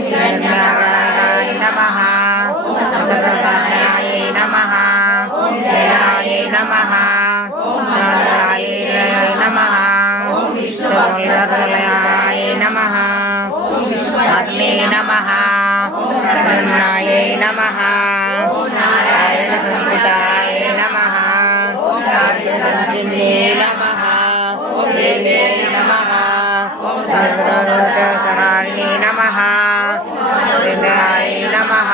नारायणाय नमः सर्वज्ञाय नमः जयाय नमः नारायणाय नमः सर्वज्ञाय नमः आत्मे नमः प्रसन्नाय नमः नारायण संस्कृताय नमः नारायणचिन्ये नमः देवे नमः सर्वलोककराय नमः हृदयाय नमः